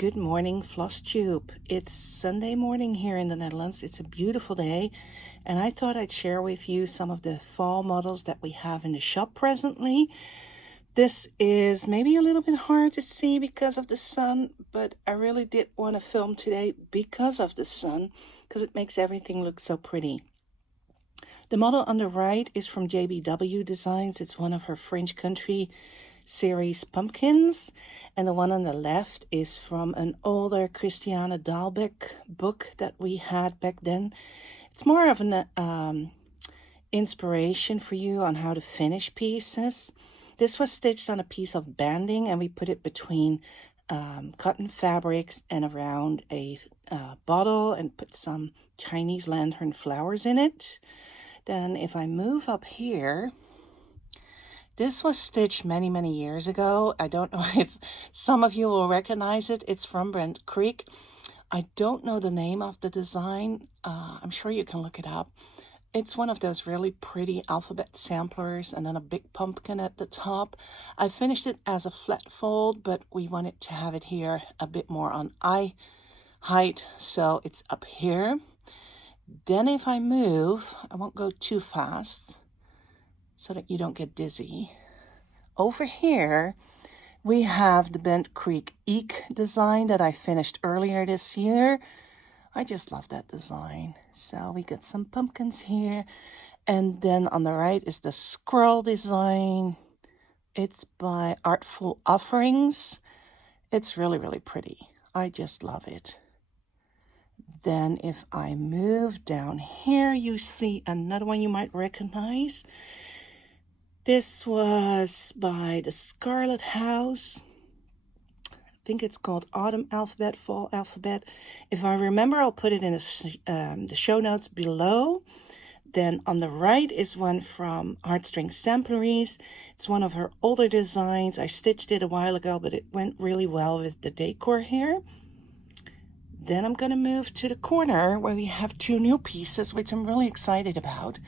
Good morning, Flosstube. It's Sunday morning here in the Netherlands. It's a beautiful day, and I thought I'd share with you some of the fall models that we have in the shop presently. This is maybe a little bit hard to see because of the sun, but I really did want to film today because of the sun, because it makes everything look so pretty. The model on the right is from JBW Designs. It's one of her French country series pumpkins, and the one on the left is from an older Christiane Dahlbeck book that we had back then. It's more of an inspiration for you on how to finish pieces. This was stitched on a piece of banding, and we put it between cotton fabrics and around a bottle and put some Chinese lantern flowers in it. Then if I move up here, this was stitched many years ago. I don't know if some of you will recognize it. It's from Brent Creek. I don't know the name of the design. I'm sure you can look it up. It's one of those really pretty alphabet samplers and then a big pumpkin at the top. I finished it as a flat fold, but we wanted to have it here a bit more on eye height, so it's up here. Then if I move, I won't go too fast so that you don't get dizzy. Over here, we have the Bent Creek Eek design that I finished earlier this year. I just love that design. So we got some pumpkins here. And then on the right is the squirrel design. It's by Artful Offerings. It's really pretty. I just love it. Then if I move down here, you see another one you might recognize. This was by the Scarlett House. I think it's called Autumn Alphabet, Fall Alphabet. If I remember, I'll put it in the show notes below. Then on the right is one from Heartstring Sampleries. It's one of her older designs. I stitched it a while ago, but it went really well with the decor here. Then I'm going to move to the corner where we have two new pieces, which I'm really excited about.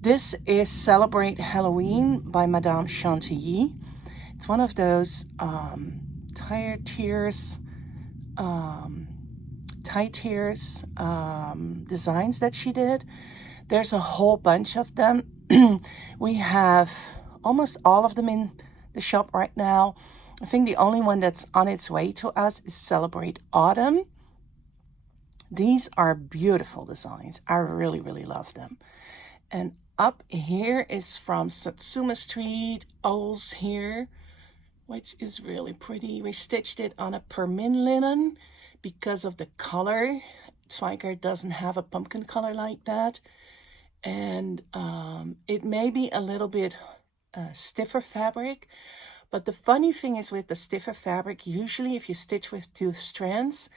This is Celebrate Halloween by Madame Chantilly. It's one of those tie tiers designs that she did. There's a whole bunch of them. We have almost all of them in the shop right now. I think the only one that's on its way to us is Celebrate Autumn. These are beautiful designs. I really love them. And up here is from Satsuma Street, Owls here, which is really pretty. We stitched it on a permin linen because of the color. Zweiger doesn't have a pumpkin color like that. And it may be a little bit stiffer fabric. But the funny thing is with the stiffer fabric, usually if you stitch with 2 strands,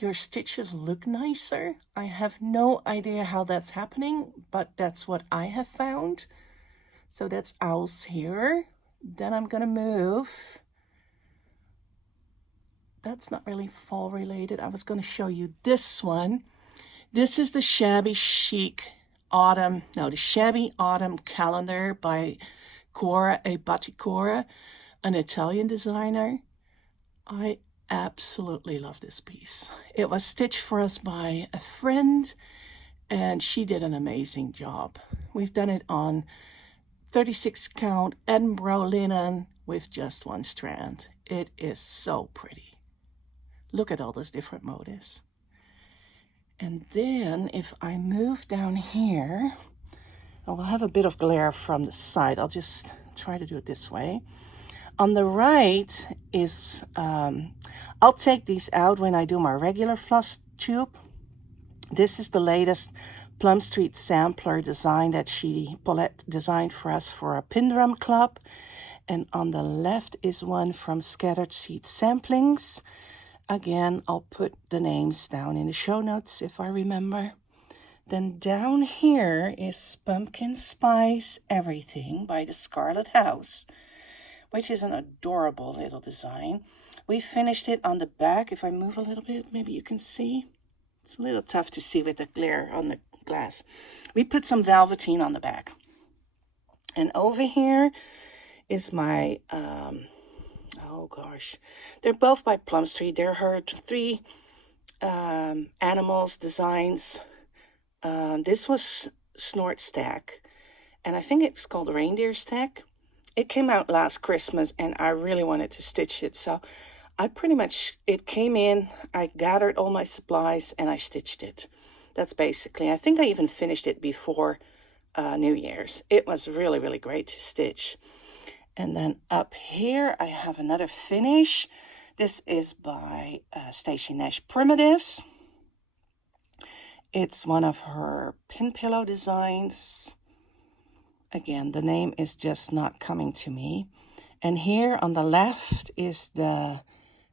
your stitches look nicer. I have no idea how that's happening, but that's what I have found. So that's Owls here. Then I'm gonna move. That's not really fall related. I was gonna show you this one. This is the Shabby Chic Autumn, no, the Shabby Autumn Calendar by Cora e Batticore, an Italian designer. I absolutely love this piece. It was stitched for us by a friend, and she did an amazing job. We've done it on 36 count Edinburgh linen with just 1 strand. It is so pretty. Look at all those different motifs. And then if I move down here, I will have a bit of glare from the side. I'll just try to do it this way. On the right is, I'll take these out when I do my regular Flosstube. This is the latest Plum Street sampler design that Paulette designed for us for a pin drum club. And on the left is one from Scattered Seed Samplings. Again, I'll put the names down in the show notes if I remember. Then down here is Pumpkin Spice Everything by the Scarlett House, which is an adorable little design. We finished it on the back. If I move a little bit, maybe you can see. It's a little tough to see with the glare on the glass. We put some velveteen on the back. And over here is my, oh gosh, they're both by Plumstreet. They're her three animals designs. This was Snort Stack, and I think it's called Reindeer Stack. It came out last Christmas, and I really wanted to stitch it, so it came in, I gathered all my supplies, and I stitched it. That's basically, I think I even finished it before New Year's. It was really, really great to stitch. And then up here, I have another finish. This is by Stacy Nash Primitives. It's one of her pin pillow designs. Again, the name is just not coming to me. And here on the left is the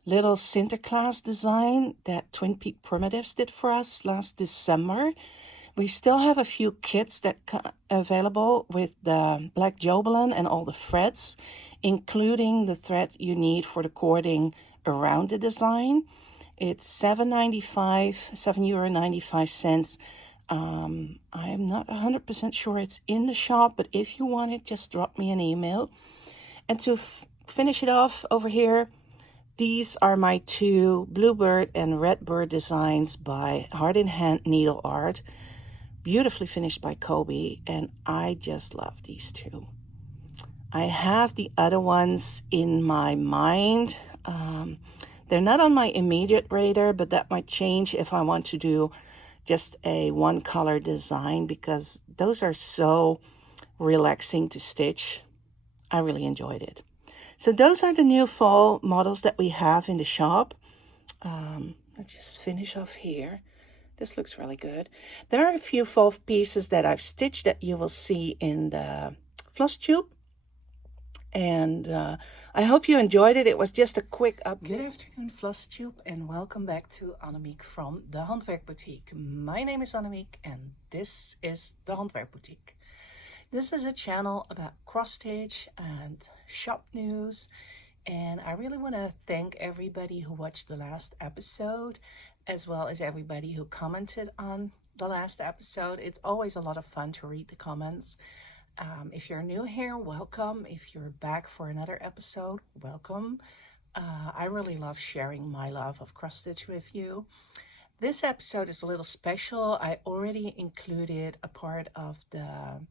little Sinterklaas design that Twin Peak Primitives did for us last December. We still have a few kits that available with the black Jobelin and all the threads, including the thread you need for the cording around the design. It's €7.95. I'm not 100% sure it's in the shop, but if you want it, just drop me an email. And to finish it off over here, these are my two Bluebird and Redbird designs by Heart in Hand Needle Art. Beautifully finished by Coby, and I just love these two. I have the other ones in my mind. They're not on my immediate radar, but that might change if I want to do just a one color design, because those are so relaxing to stitch. I really enjoyed it. So those are the new fall models that we have in the shop. Let's just finish off here. This looks really good. There are a few fall pieces that I've stitched that you will see in the Flosstube. And I hope you enjoyed it. It was just a quick update. Good afternoon, Flosstube, and welcome back to Annemiek from the Handwerk Boetiek. My name is Annemiek, and this is the Handwerk Boetiek. This is a channel about cross-stitch and shop news, and I really want to thank everybody who watched the last episode, as well as everybody who commented on the last episode. It's always a lot of fun to read the comments. If you're new here, welcome. If you're back for another episode, welcome. I really love sharing my love of cross-stitch with you. This episode is a little special. I already included a part of the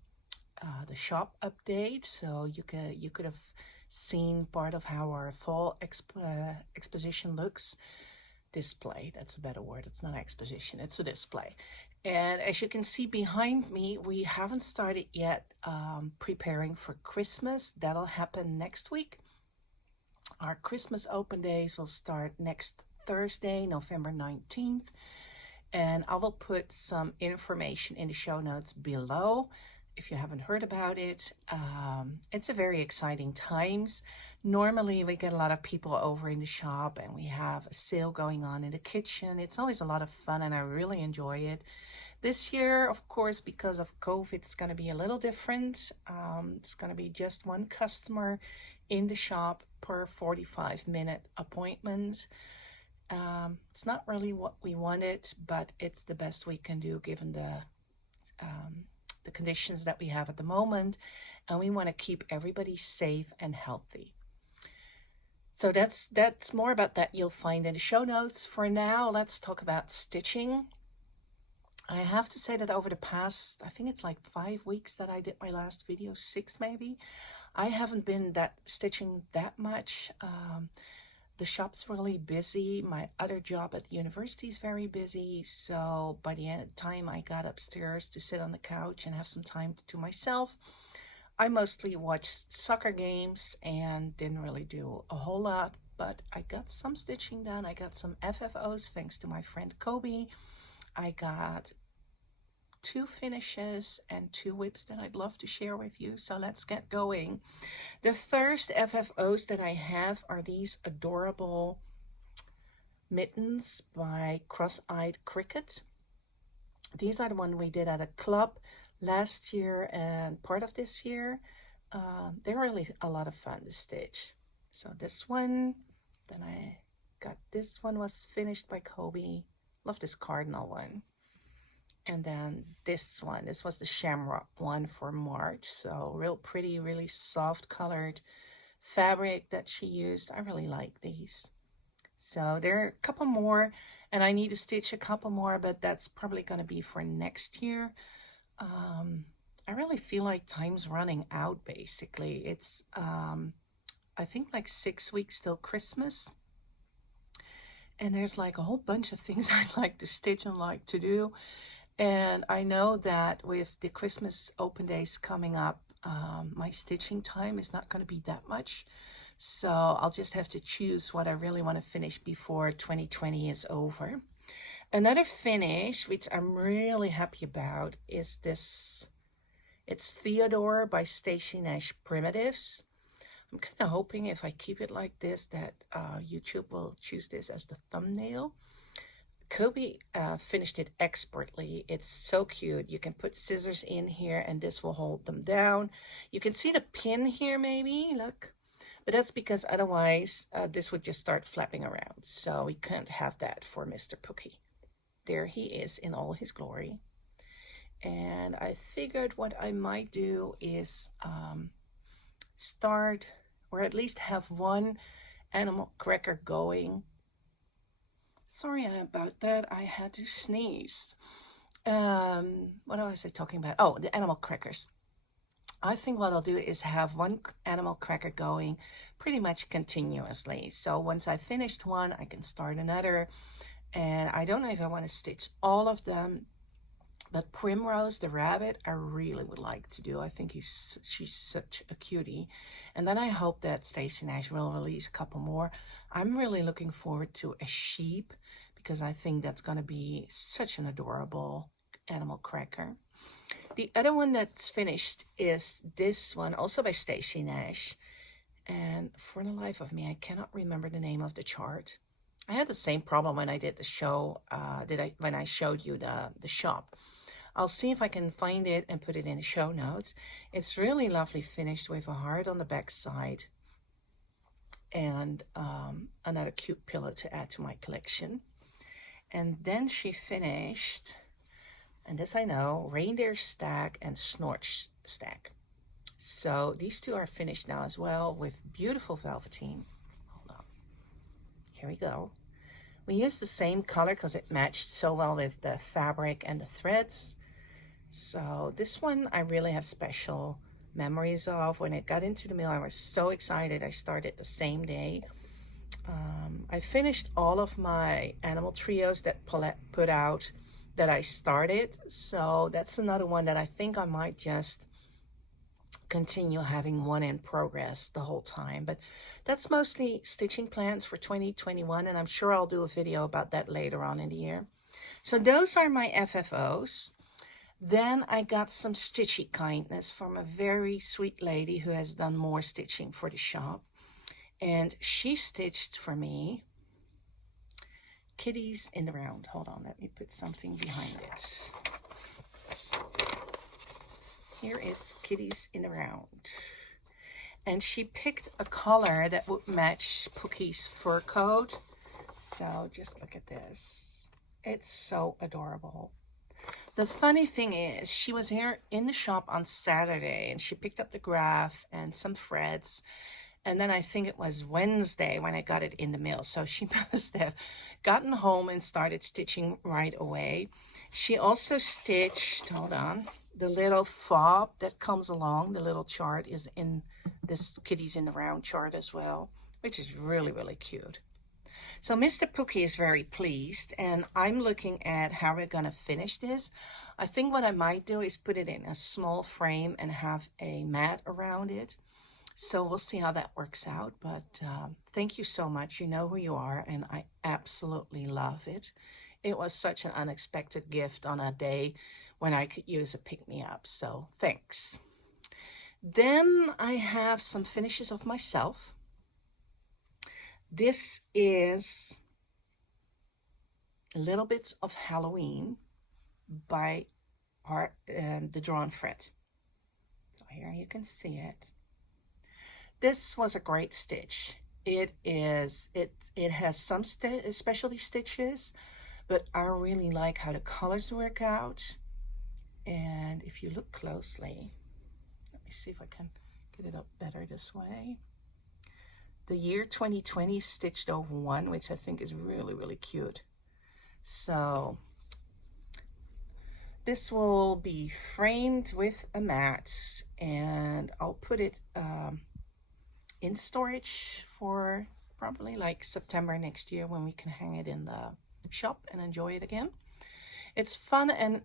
shop update, so you could have seen part of how our fall exposition looks. Display, that's a better word. It's not exposition, it's a display. And as you can see behind me, we haven't started yet preparing for Christmas. That'll happen next week. Our Christmas open days will start next Thursday, November 19th. And I will put some information in the show notes below if you haven't heard about it. It's a very exciting times. Normally we get a lot of people over in the shop, and we have a sale going on in the kitchen. It's always a lot of fun, and I really enjoy it. This year, of course, because of COVID, it's going to be a little different. It's going to be just one customer in the shop per 45-minute appointment. It's not really what we wanted, but it's the best we can do given the conditions that we have at the moment, and we want to keep everybody safe and healthy. So that's more about that you'll find in the show notes. For now, let's talk about stitching. I have to say that over the past, I think it's like 5 weeks that I did my last video, 6 maybe, I haven't been stitching that much. The shop's really busy. My other job at the university is very busy. So by the time I got upstairs to sit on the couch and have some time to myself, I mostly watched soccer games and didn't really do a whole lot. But I got some stitching done. I got some FFOs thanks to my friend Coby. I got 2 finishes and 2 WIPs that I'd love to share with you. So let's get going. The first FFOs that I have are these adorable mittens by Cross-Eyed Cricket. These are the ones we did at a club last year and part of this year. They're really a lot of fun to stitch. So this one, then I got this one was finished by Coby. Love this cardinal one. And then this one, this was the shamrock one for March. So real pretty, really soft colored fabric that she used. I really like these. So there are a couple more, and I need to stitch a couple more, but that's probably going to be for next year. I really feel like time's running out, basically. It's, I think, like 6 weeks till Christmas. And there's like a whole bunch of things I'd like to stitch and like to do. And I know that with the Christmas open days coming up, my stitching time is not going to be that much. So I'll just have to choose what I really want to finish before 2020 is over. Another finish, which I'm really happy about, is this. It's Theodore by Stacy Nash Primitives. I'm kind of hoping if I keep it like this that YouTube will choose this as the thumbnail. Coby finished it expertly. It's so cute. You can put scissors in here and this will hold them down. You can see the pin here maybe, look. But that's because otherwise this would just start flapping around. So we can't have that for Mr. Pookie. There he is in all his glory. And I figured what I might do is start, or at least have one animal cracker going. Sorry about that, I had to sneeze. What was I talking about? Oh, the animal crackers. I think what I'll do is have one animal cracker going pretty much continuously. So once I finished one, I can start another. And I don't know if I want to stitch all of them, but Primrose the rabbit, I really would like to do. I think she's such a cutie. And then I hope that Stacy Nash will release a couple more. I'm really looking forward to a sheep because I think that's going to be such an adorable animal cracker. The other one that's finished is this one, also by Stacy Nash. And for the life of me, I cannot remember the name of the chart. I had the same problem when I did the show, when I showed you the shop. I'll see if I can find it and put it in the show notes. It's really lovely finished with a heart on the back side and another cute pillow to add to my collection. And then she finished, and this I know, Reindeer Stack and Snorch Stack. So these two are finished now as well with beautiful velveteen. Hold on. Here we go. We used the same color because it matched so well with the fabric and the threads. So this one I really have special memories of. When it got into the mail, I was so excited. I started the same day. I finished all of my animal trios that put out that I started. So that's another one that I think I might just continue having one in progress the whole time. But that's mostly stitching plans for 2021, and I'm sure I'll do a video about that later on in the year. So those are my FFOs. Then I got some stitchy kindness from a very sweet lady who has done more stitching for the shop. And she stitched for me Kitties in the Round. Hold on, let me put something behind it. Here is Kitties in the Round. And she picked a color that would match Pookie's fur coat. So just look at this. It's so adorable. The funny thing is, she was here in the shop on Saturday and she picked up the graph and some threads. And then I think it was Wednesday when I got it in the mail. So she must have gotten home and started stitching right away. She also stitched, hold on, the little fob that comes along. The little chart is in this Kitties in the Round chart as well, which is really, really cute. So Mr. Pookie is very pleased, and I'm looking at how we're going to finish this. I think what I might do is put it in a small frame and have a mat around it. So we'll see how that works out. But thank you so much. You know who you are, and I absolutely love it. It was such an unexpected gift on a day when I could use a pick-me-up. So thanks. Then I have some finishes of myself. This is Little Bits of Halloween by the Drawn Fret. So here you can see it. This was a great stitch. It has some specialty stitches, but I really like how the colors work out. And if you look closely, let me see if I can get it up better this way. the year 2020 stitched over one, which I think is really, really cute. So this will be framed with a mat, and I'll put it in storage for probably like September next year, when we can hang it in the shop and enjoy it again. It's fun and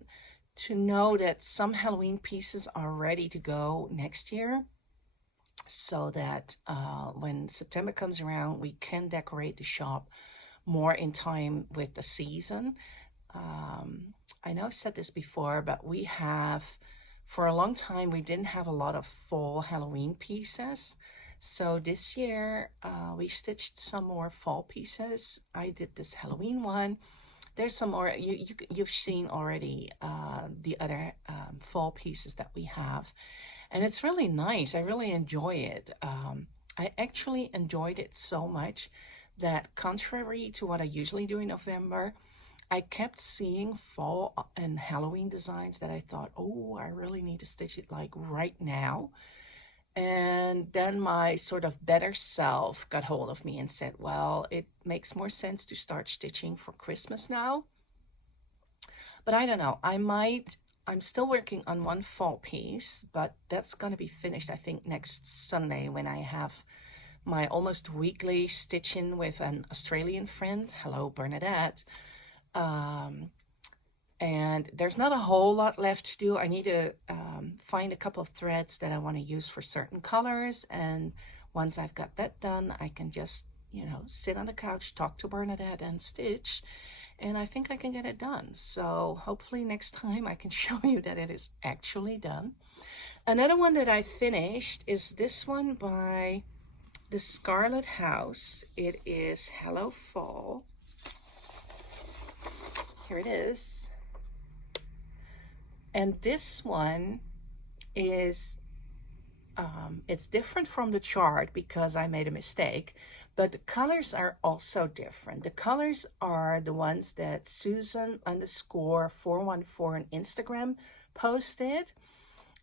to know that some Halloween pieces are ready to go next year, so that when September comes around, we can decorate the shop more in time with the season. I know I've said this before, but we have, for a long time, we didn't have a lot of fall Halloween pieces. So this year, we stitched some more fall pieces. I did this Halloween one. There's some more, you've seen already the other fall pieces that we have. And it's really nice. I really enjoy it. I actually enjoyed it so much that, contrary to what I usually do in November, I kept seeing fall and Halloween designs that I thought, oh, I really need to stitch it like right now. And then my sort of better self got hold of me and said, well, it makes more sense to start stitching for Christmas now. But I don't know, I'm still working on one fall piece, but that's going to be finished, I think, next Sunday, when I have my almost weekly stitching with an Australian friend. Hello, Bernadette. And there's not a whole lot left to do. I need to find a couple of threads that I want to use for certain colors. And once I've got that done, I can just, you know, sit on the couch, talk to Bernadette, and stitch. And I think I can get it done. So hopefully next time I can show you that it is actually done. Another one that I finished is this one by the Scarlett House. It is Hello Fall. Here it is. And this one is, it's different from the chart because I made a mistake, but the colors are also different. The colors are the ones that Susan_414 on Instagram posted,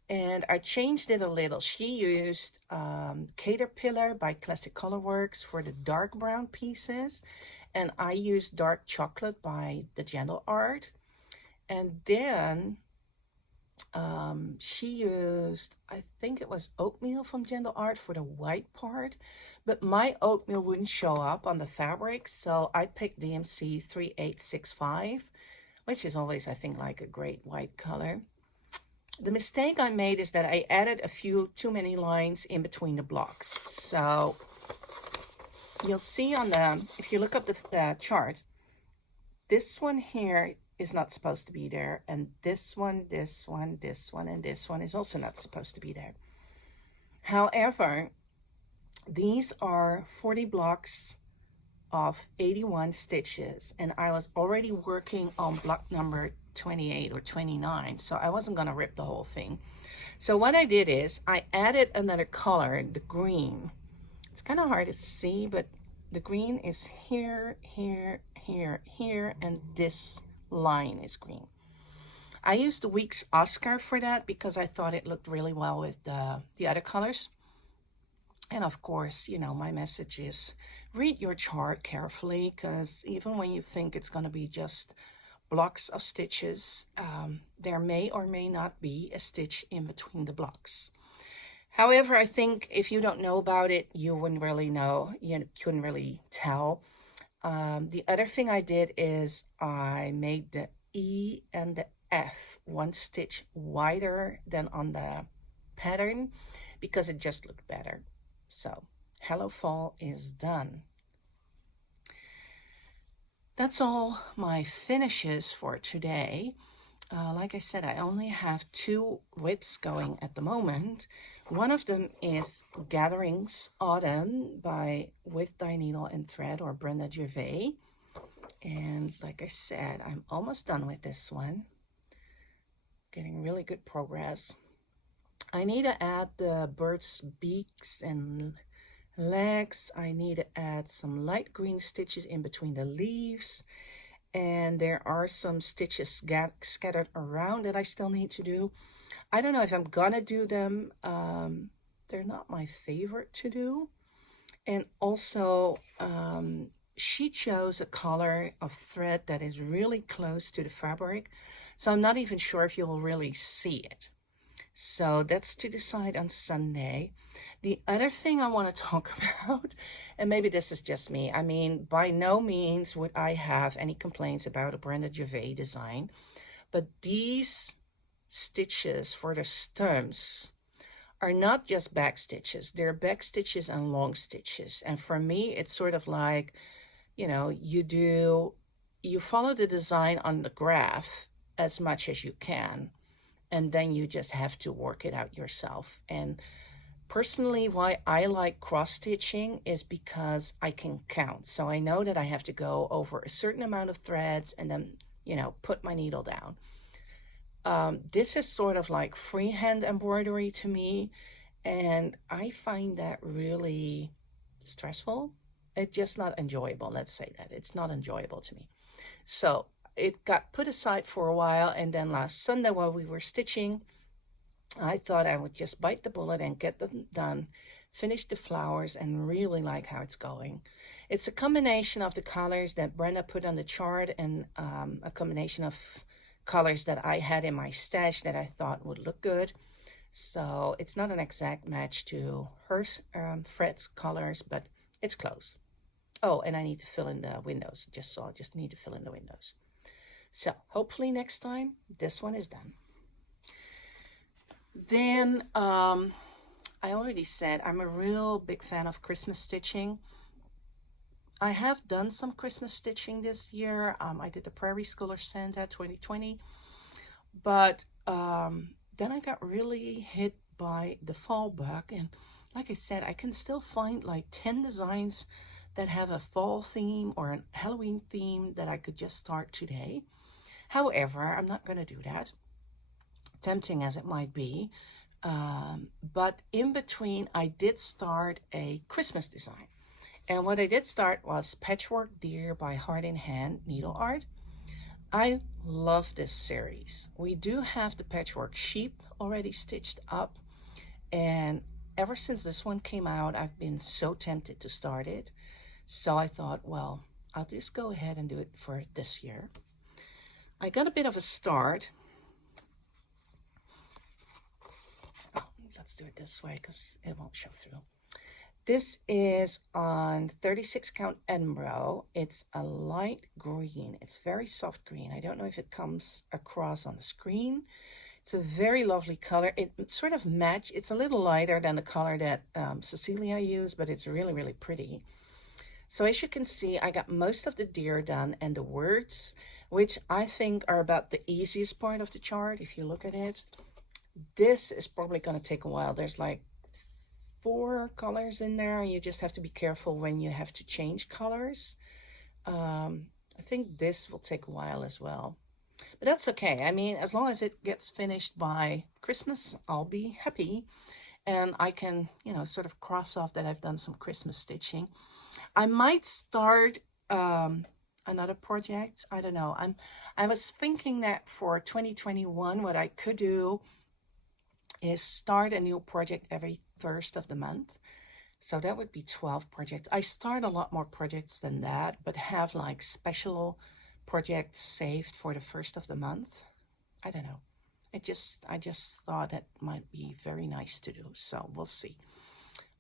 and I changed it a little. She used Caterpillar by Classic Colorworks for the dark brown pieces, and I used Dark Chocolate by the Gentle Art. And then she used, I think it was Oatmeal from Gentle Art for the white part, but my oatmeal wouldn't show up on the fabric, so I picked DMC 3865, which is always, I think, like a great white color. The mistake I made is that I added a few too many lines in between the blocks. So you'll see on the, if you look up the chart, this one here is not supposed to be there, and this one, this one, this one, and this one is also not supposed to be there. However, these are 40 blocks of 81 stitches, and I was already working on block number 28 or 29, so I wasn't going to rip the whole thing. So what I did is I added another color, the green. It's kind of hard to see, but the green is here, here, here, here, and this line is green. I used the Weeks Oscar for that because I thought it looked really well with the other colors. And of course, you know, my message is read your chart carefully, because even when you think it's going to be just blocks of stitches, there may or may not be a stitch in between the blocks. However, I think if you don't know about it, you wouldn't really know, you couldn't really tell. The other thing I did is I made the E and the F one stitch wider than on the pattern because it just looked better. So Hello Fall is done. That's all my finishes for today. Like I said, I only have 2 WIPs going at the moment. One of them is Gatherings Autumn by With Dye Needle and Thread, or Brenda Gervais. And like I said, I'm almost done with this one. Getting really good progress. I need to add the bird's beaks and legs. I need to add some light green stitches in between the leaves. And there are some stitches scattered around that I still need to do. I don't know if I'm gonna do them. They're not my favorite to do. And also, she chose a color of thread that is really close to the fabric. So I'm not even sure if you'll really see it. So that's to decide on Sunday. The other thing I want to talk about, and maybe this is just me, I mean, by no means would I have any complaints about a Brenda Gervais design, but these stitches for the stems are not just back stitches. They're back stitches and long stitches. And for me, it's sort of like, you know, you follow the design on the graph as much as you can, and then you just have to work it out yourself. And personally, why I like cross stitching is because I can count. So I know that I have to go over a certain amount of threads and then, you know, put my needle down. This is sort of like freehand embroidery to me, and I find that really stressful. It's just not enjoyable. Let's say that. It's not enjoyable to me. So it got put aside for a while, and then last Sunday while we were stitching, I thought I would just bite the bullet and get them done, finish the flowers, and really like how it's going. It's a combination of the colors that Brenda put on the chart and a combination of colors that I had in my stash that I thought would look good. So it's not an exact match to her Fred's colors, but it's close. Oh, and I need to fill in the windows. Just need to fill in the windows. So hopefully next time this one is done. Then I already said I'm a real big fan of Christmas stitching. I have done some Christmas stitching this year. I did the Prairie Schooler Santa 2020, but then I got really hit by the fall bug, and like I said, I can still find like 10 designs that have a fall theme or a Halloween theme that I could just start today. However, I'm not going to do that, tempting as it might be. But in between, I did start a Christmas design. And what I did start was Patchwork Deer by Heart in Hand Needle Art. I love this series. We do have the patchwork sheep already stitched up, and ever since this one came out, I've been so tempted to start it. So I thought, well, I'll just go ahead and do it for this year. I got a bit of a start. Oh, let's do it this way because it won't show through. This is on 36 count Edinburgh. It's a light green. It's very soft green. I don't know if it comes across on the screen. It's a very lovely color. It sort of match. It's a little lighter than the color that Cecilia used, but it's really, really pretty. So as you can see, I got most of the deer done and the words, which I think are about the easiest part of the chart. If you look at it, this is probably going to take a while. There's like 4 colors in there. You just have to be careful when you have to change colors. I think this will take a while as well, but that's okay. I mean, as long as it gets finished by Christmas, I'll be happy, and I can, you know, sort of cross off that I've done some Christmas stitching. I might start another project. I don't know. I was thinking that for 2021, what I could do is start a new project every first of the month. So that would be 12 projects. I start a lot more projects than that, but have like special projects saved for the first of the month. I don't know. I just thought that might be very nice to do. So we'll see.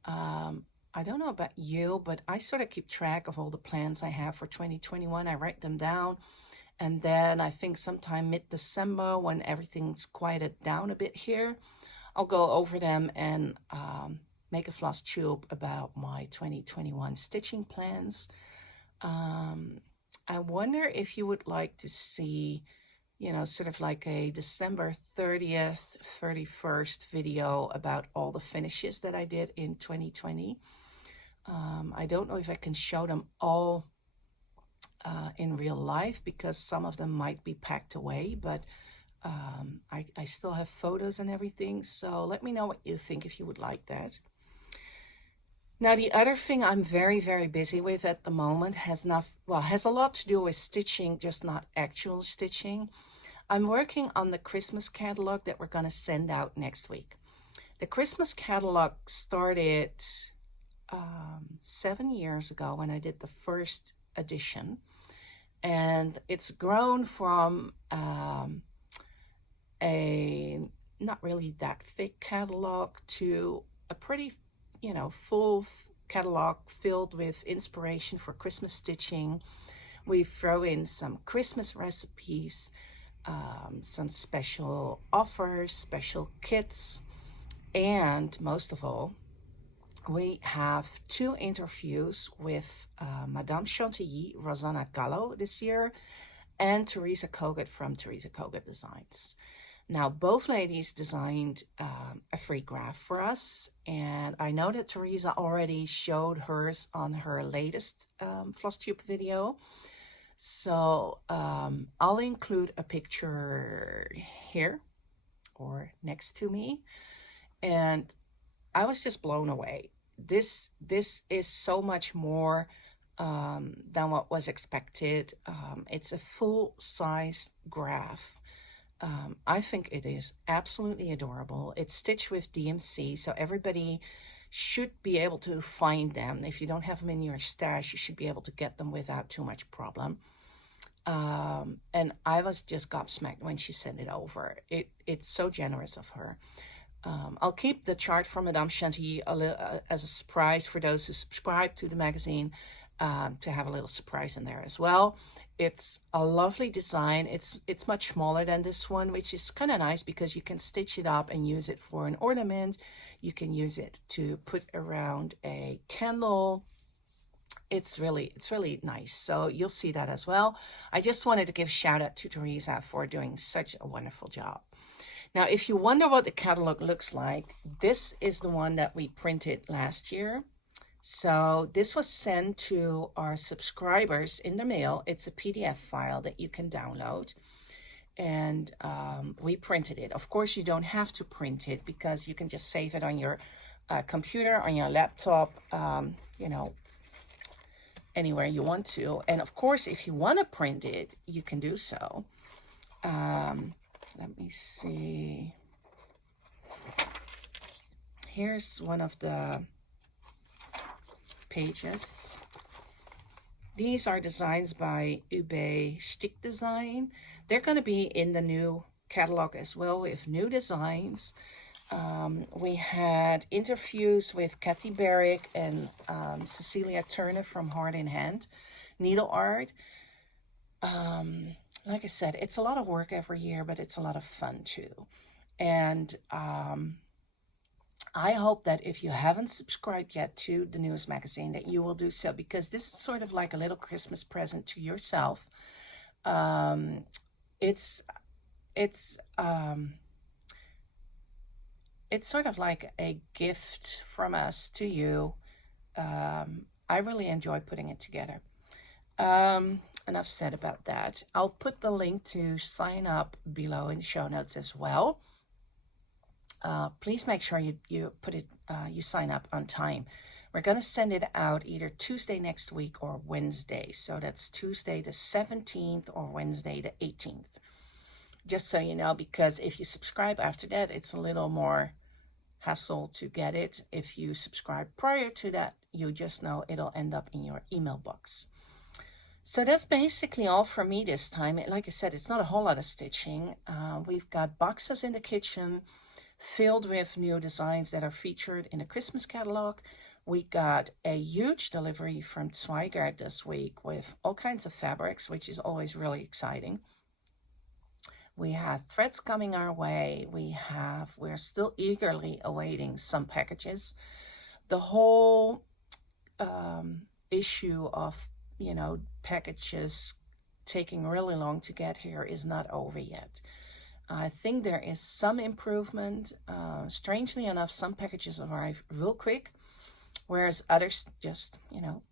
I don't know about you, but I sort of keep track of all the plans I have for 2021. I write them down. And then I think sometime mid-December, when everything's quieted down a bit here, I'll go over them and make a Flosstube about my 2021 stitching plans. I wonder if you would like to see, you know, sort of like a December 30th, 31st video about all the finishes that I did in 2020. I don't know if I can show them all in real life because some of them might be packed away, but I still have photos and everything. So let me know what you think if you would like that. Now, the other thing I'm very, very busy with at the moment has a lot to do with stitching, just not actual stitching. I'm working on the Christmas catalog that we're going to send out next week. The Christmas catalog started 7 years ago when I did the first edition, and it's grown from a not really that thick catalog to a pretty, full catalog filled with inspiration for Christmas stitching. We throw in some Christmas recipes, some special offers, special kits, and most of all, we have 2 interviews with Madame Chantilly, Rosanna Gallo this year, and Teresa Kogut from Teresa Kogut Designs. Now, both ladies designed a free graph for us, and I know that Teresa already showed hers on her latest Flosstube video. So I'll include a picture here or next to me, and I was just blown away. This is so much more than what was expected. It's a full-size graph. I think it is absolutely adorable. It's stitched with DMC, so everybody should be able to find them. If you don't have them in your stash, you should be able to get them without too much problem. And I was just gobsmacked when she sent it over. It's so generous of her. I'll keep the chart from Madame Chantilly as a surprise for those who subscribe to the magazine, to have a little surprise in there as well. It's a lovely design. It's much smaller than this one, which is kind of nice because you can stitch it up and use it for an ornament. You can use it to put around a candle. It's really nice. So you'll see that as well. I just wanted to give a shout out to Teresa for doing such a wonderful job. Now, if you wonder what the catalog looks like, this is the one that we printed last year. So this was sent to our subscribers in the mail. It's a PDF file that you can download. And we printed it. Of course, you don't have to print it because you can just save it on your computer, on your laptop, anywhere you want to. And of course, if you want to print it, you can do so. Let me see. Here's one of the pages. These are designs by WIP Stick Design. They're going to be in the new catalog as well with new designs. We had interviews with Kathy Barrick and Cecilia Turner from Heart in Hand Needle Art. Like I said, it's a lot of work every year, but it's a lot of fun too. And I hope that if you haven't subscribed yet to the news magazine, that you will do so, because this is sort of like a little Christmas present to yourself. It's sort of like a gift from us to you. I really enjoy putting it together. Enough said about that. I'll put the link to sign up below in the show notes as well. Please make sure you sign up on time. We're going to send it out either Tuesday next week or Wednesday. So that's Tuesday the 17th or Wednesday the 18th. Just so you know, because if you subscribe after that, it's a little more hassle to get it. If you subscribe prior to that, you just know it'll end up in your email box. So that's basically all for me this time. Like I said, it's not a whole lot of stitching. We've got boxes in the kitchen filled with new designs that are featured in the Christmas catalog. We got a huge delivery from Zweigart this week with all kinds of fabrics, which is always really exciting. We have threads coming our way. We're still eagerly awaiting some packages. The whole issue of packages taking really long to get here is not over yet. I think there is some improvement. Strangely enough, some packages arrive real quick, whereas others just,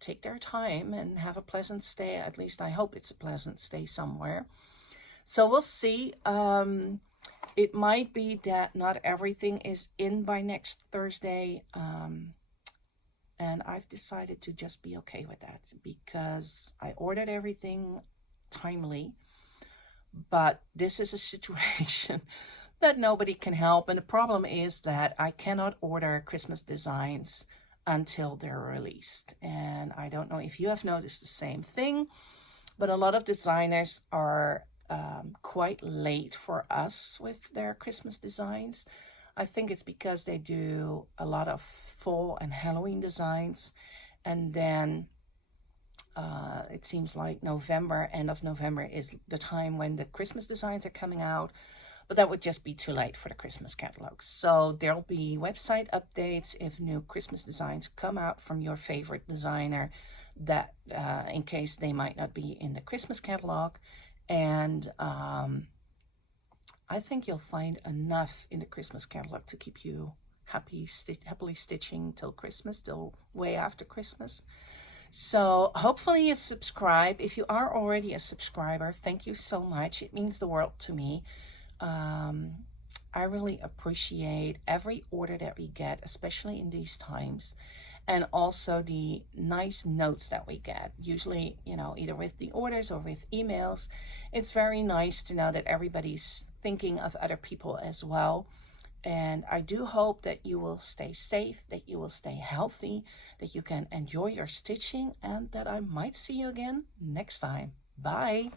take their time and have a pleasant stay. At least I hope it's a pleasant stay somewhere. So we'll see. It might be that not everything is in by next Thursday. And I've decided to just be okay with that because I ordered everything timely. But this is a situation that nobody can help. And the problem is that I cannot order Christmas designs until they're released. And I don't know if you have noticed the same thing, but a lot of designers are quite late for us with their Christmas designs. I think it's because they do a lot of fall and Halloween designs, and then it seems like November, end of November, is the time when the Christmas designs are coming out. But that would just be too late for the Christmas catalogs. So there'll be website updates if new Christmas designs come out from your favorite designer, that in case they might not be in the Christmas catalog. And I think you'll find enough in the Christmas catalog to keep you happily stitching till Christmas, till way after Christmas. So hopefully you subscribe. If you are already a subscriber, thank you so much. It means the world to me. I really appreciate every order that we get, especially in these times, and also the nice notes that we get, usually, you know, either with the orders or with emails. It's very nice to know that everybody's thinking of other people as well. And I do hope that you will stay safe, that you will stay healthy, that you can enjoy your stitching, and that I might see you again next time. Bye.